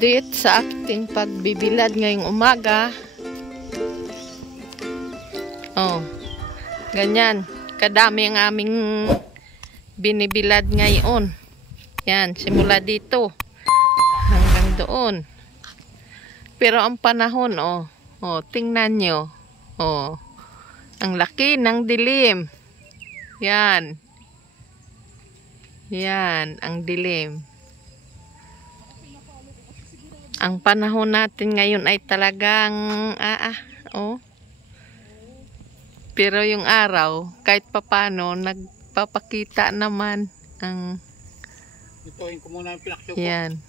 update sa ating pagbibilad ngayong umaga. Oh, ganyan. Kadami ang aming binibilad ngayon. Yan, simula dito hanggang doon. Pero ang panahon, tingnan nyo. Ang laki ng dilim. Yan. Yan, ang dilim. Ang panahon natin ngayon ay talagang pero yung araw kahit papano nagpapakita naman ang ituhin ko muna yung pinakyo ko. Yan.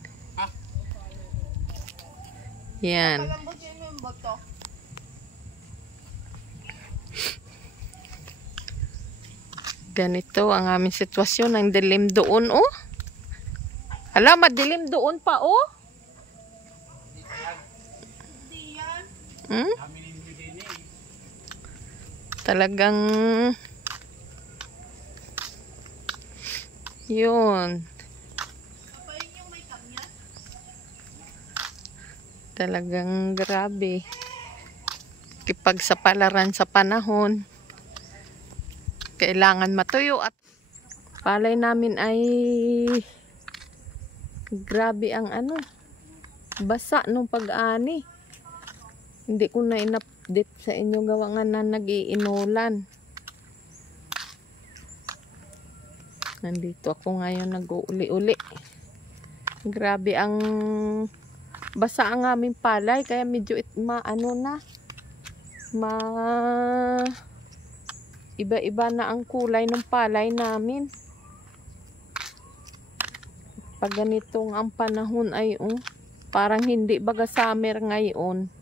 Yan. Ganito ang aming sitwasyon. Ang dilim doon, Hala, madilim doon pa, Talagang yun. Talagang grabe. Kipagsapalaran sa panahon. Kailangan matuyo at palay namin ay grabe ang basa nung pag-ani. Hindi ko na in-update sa inyo gawa nga na nag-iinulan. Nandito ako ngayon nag-uuli-uli. Grabe ang basa ang aming palay kaya medyo iba-iba na ang kulay ng palay namin. Pag ganitong ang panahon ay parang hindi baga summer ngayon.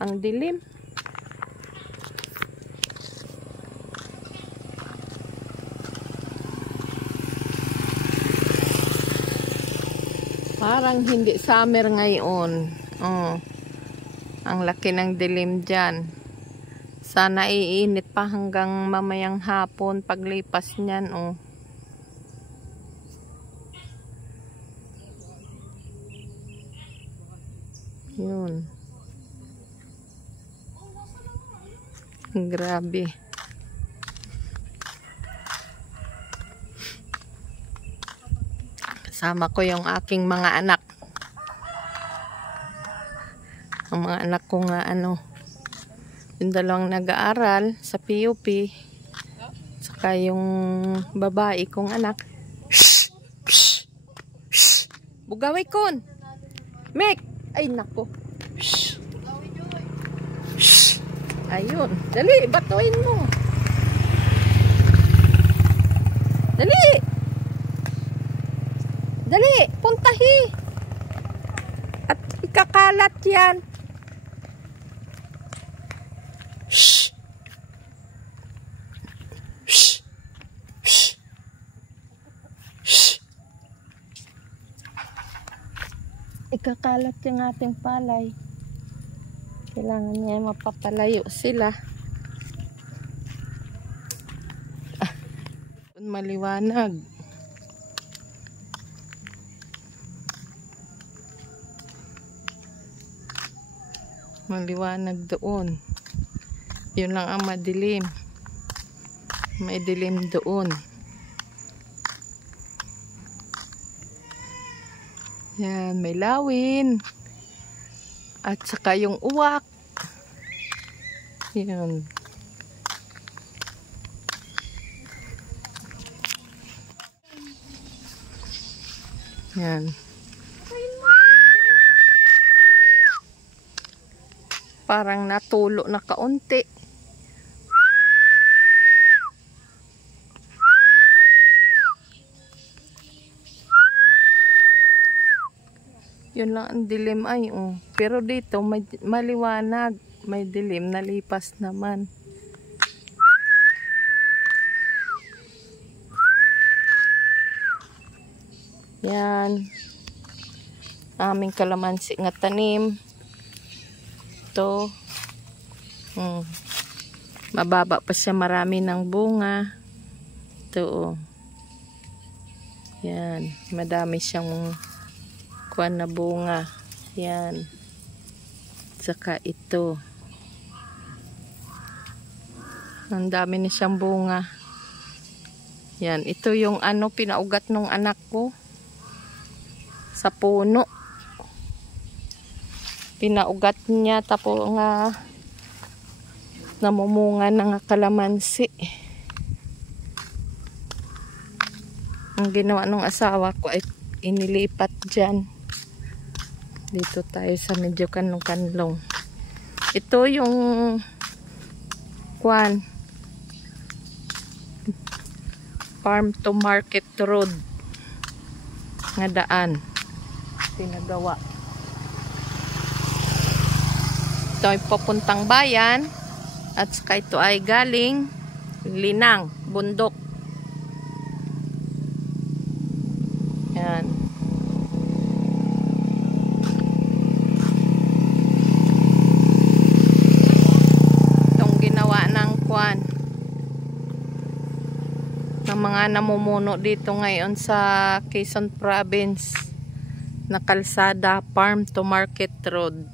Ang dilim. Parang hindi summer ngayon. Ang laki ng dilim dyan. Sana iinit pa hanggang mamayang hapon paglipas niyan, Yun. Grabe. Kasama ko yung aking mga anak. Ang mga anak ko nga yung dalawang nag-aaral sa PUP. Saka yung babae kong anak. Shh! Shh! Shh! Bugawi kon! Mek! Ay nako. Shh! Shh! Ayun. Dali, batuin mo. Dali! Dali, puntahi. At ikakalat yan. Shh! Shh! Shh! Shh! Ikakalat yung ating palay. Kailangan niya mapapalayo sila. Maliwanag. Maliwanag doon. Yun lang ang madilim. May dilim doon. Yan, may lawin. At saka yung uwak. Yan. Yan. Parang natulo na kaunti. Yun lang ang dilim ay pero dito may maliwanag, may dilim, nalipas naman. Yan. Aming kalamansi nga tanim. Ito. Mababa pa siya, marami ng bunga. Ito. Yan. Madami siyang kuwan na bunga. Yan. Saka ito. Ang dami na siyang bunga. Yan. Ito yung ano pinaugat nung anak ko. Sa puno. Pinaugat niya. Tapos nga namumunga ng kalamansi. Ang ginawa ng asawa ko ay inilipat dyan. Dito tayo sa medyo kanlong-kanlong. Ito yung kwan. Farm to Market Road. Nga daan. Pinagawa. Ito ay papuntang bayan. At saka ito ay galing Linang, bundok. Yan. Ng mga namumuno dito ngayon sa Quezon Province na kalsada, Farm to Market Road.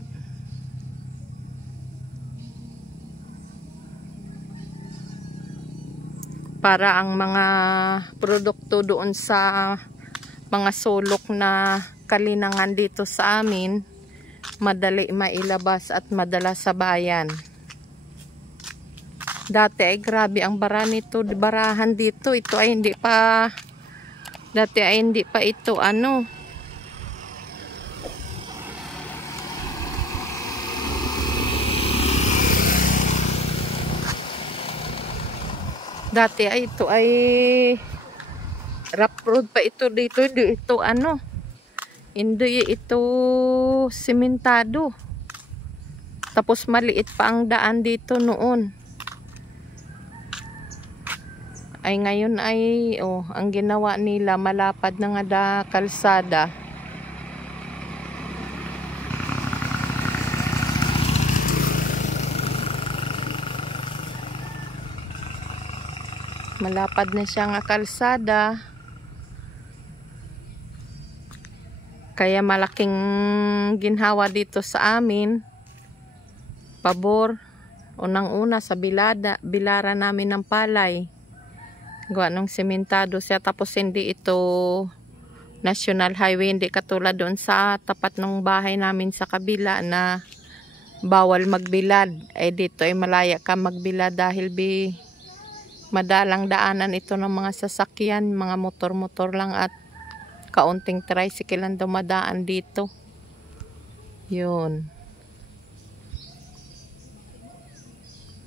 Para ang mga produkto doon sa mga sulok na kalinangan dito sa amin madali mailabas at madala sa bayan. Dati ay grabe ang bara nito, barahan dito. Ito ay hindi pa, dati ay hindi pa ito ano. Dati ay ito ay rough road pa ito dito. Hindi ito ano. Hindi ito simentado. Tapos maliit pa ang daan dito noon. Ay ngayon ay ang ginawa nila malapad na nga kalsada. Malapad na siya nga kalsada. Kaya malaking ginhawa dito sa amin. Pabor. Unang-una sa bilara namin ng palay. Gawa nung sementado siya, tapos hindi ito national highway, hindi katulad doon sa tapat ng bahay namin sa kabila na bawal magbilad. Ay dito ay malaya ka magbilad dahil madalang daanan ito ng mga sasakyan, mga motor-motor lang at kaunting tricycle ang dumadaan dito. Yun.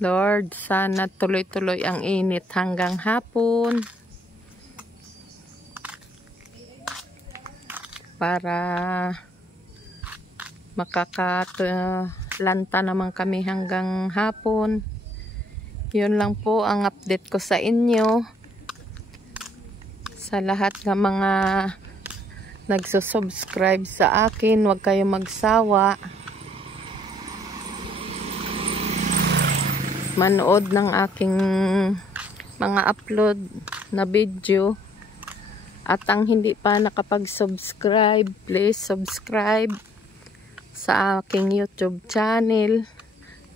Lord, sana tuloy-tuloy ang init hanggang hapon. Para makakalanta naman kami hanggang hapon. Yun lang po ang update ko sa inyo. Sa lahat ng mga nagsusubscribe sa akin, huwag kayong magsawa manood ng aking mga upload na video. At ang hindi pa nakapag-subscribe, please subscribe sa aking YouTube channel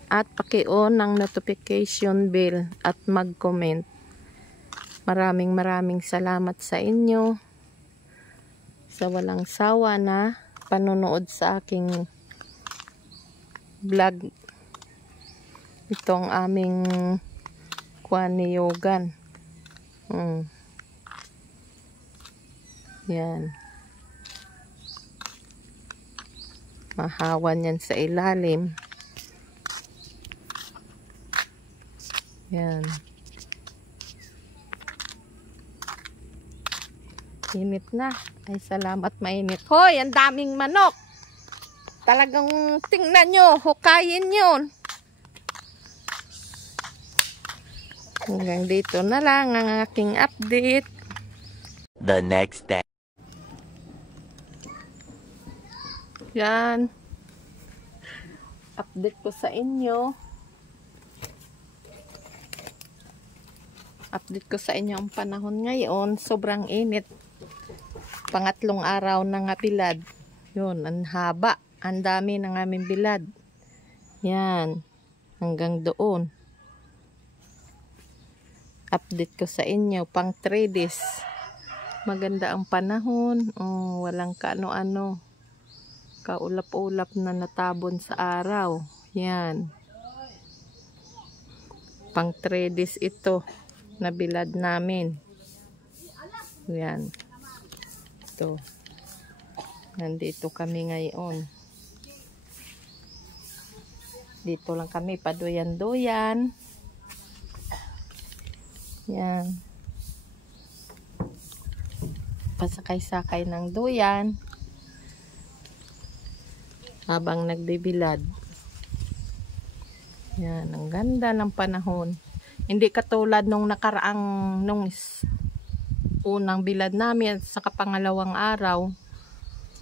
at paki-on ang notification bell at mag-comment. Maraming salamat sa inyo sa walang sawa na panonood sa aking vlog. Itong aming kwaniyogan. Yan. Mahawan yan sa ilalim. Yan. Init na. Ay, salamat mainit. Hoy, ang daming manok. Talagang tingnan nyo. Hukayin yun. Hanggang dito na lang ang aking update. The next day. Yan. Update ko sa inyo. Update ko sa inyo ang panahon ngayon. Sobrang init. Pangatlong araw na nga bilad. Yun, ang haba. Ang dami ng aming bilad. Yan. Hanggang doon. Update ko sa inyo. Pang 3 days. Maganda ang panahon. Oh, walang kaano-ano. Kaulap-ulap na natabon sa araw. Yan. Pang 3 days ito. Na bilad namin. Yan. Ito. Nandito kami ngayon. Dito lang kami, paduyan-duyan. Yan. Pasakay-sakay ng duyan. Habang nagbibilad. Yan, ang ganda ng panahon. Hindi katulad nung nakaraang, nung unang bilad namin at saka pangalawang araw.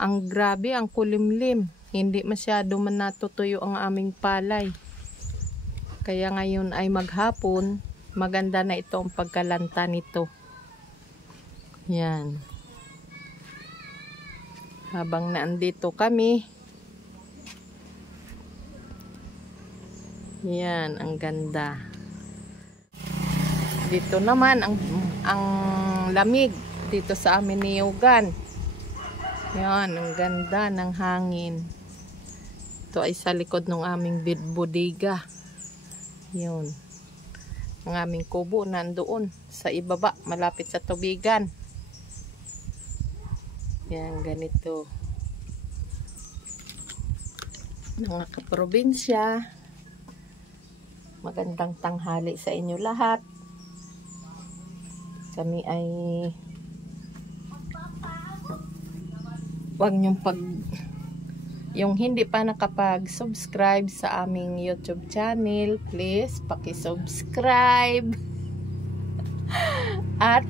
Ang grabe, ang kulimlim. Hindi masyado man natutuyo ang aming palay. Kaya ngayon ay maghapon, maganda na ito ang pagkalanta nito. Yan. Habang naandito kami. Yan, ang ganda. Dito naman ang lamig dito sa amin ni Yogan. Yan, ang ganda ng hangin. Ito ay sa likod ng aming bodega. Yun. Ang aming kubo nandoon sa ibaba, malapit sa tubigan. Yan, ganito. Mga kaprobinsya, magandang tanghali sa inyo lahat. Kami ay wag niyong yung hindi pa nakapag-subscribe sa aming YouTube channel, please paki-subscribe at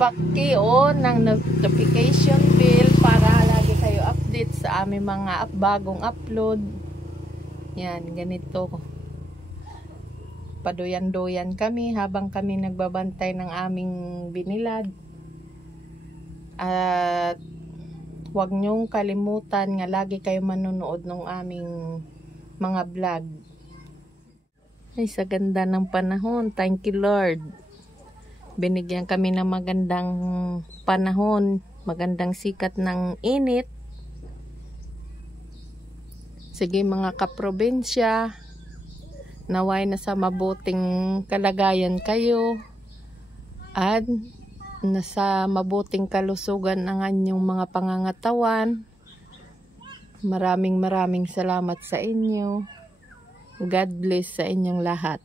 paki-on ng notification bell para lagi kayo update sa aming mga bagong upload. Yan, ganito. Paduyan-duyan kami habang kami nagbabantay ng aming binilad. At huwag niyong kalimutan nga lagi kayo manonood ng aming mga vlog. Ay, sa ganda ng panahon. Thank you, Lord. Binigyan kami ng magandang panahon. Magandang sikat ng init. Sige mga kaprobinsya, naway na sa mabuting kalagayan kayo. At nasa mabuting kalusugan ang inyong mga pangangatawan. Maraming salamat sa inyo. God bless sa inyong lahat.